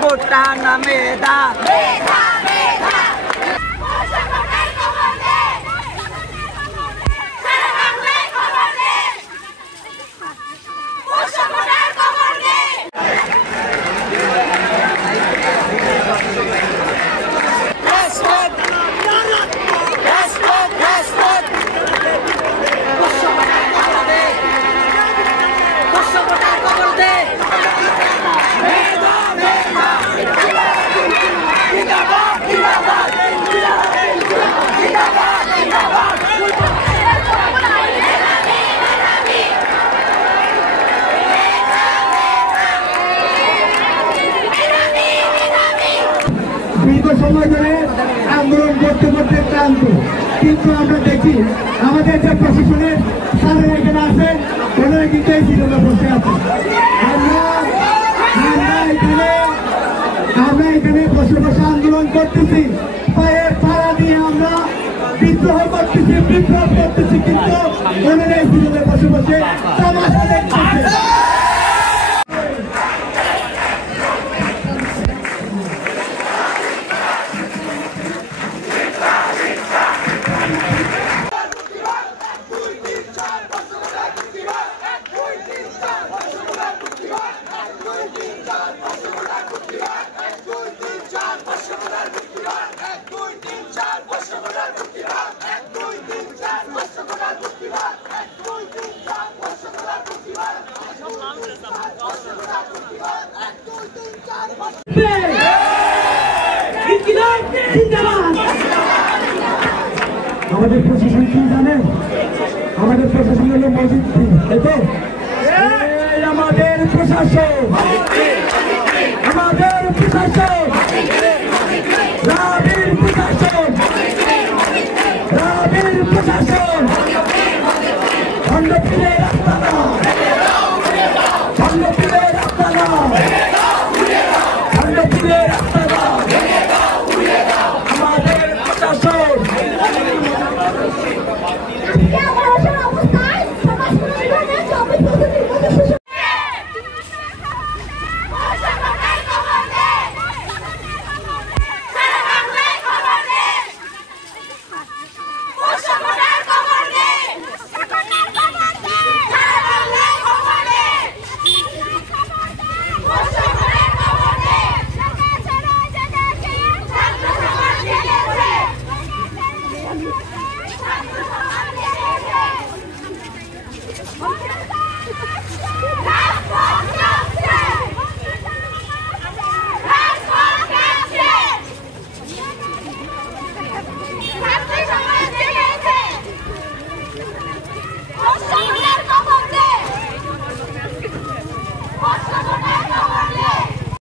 ভোটটা না মেধা সময় ধরে আন্দোলন করতে করতে ক্লান্ত, কিন্তু আমরা দেখি আমাদের যে প্রশাসনের স্যারেরা এখানে আছেন ওনারা কিন্তু এই সিজনে বসে আছে। আমরা এখানে বসে বসে আন্দোলন করতেছি, পায়ের পাড়া দিয়ে আমরা বিদ্রোহ করতেছি, বিপ্লব করতেছি, কিন্তু ওনারা এই সিজনে বসে বসে তামাশা দেখতেছে। আমাদের প্রশাসন কি জানেন? আমাদের প্রশাসন হলো মসজিদ, তাই তো? আমাদের প্রশাসন, আমাদের প্রশাসন, রাবির প্রশাসন, রাবির প্রশাসন, খণ্ডপীরের রাস্তা না, খণ্ডপীরের রাস্তা না, খণ্ডপীরের রাস্তা না, আমাদের প্রশাসন।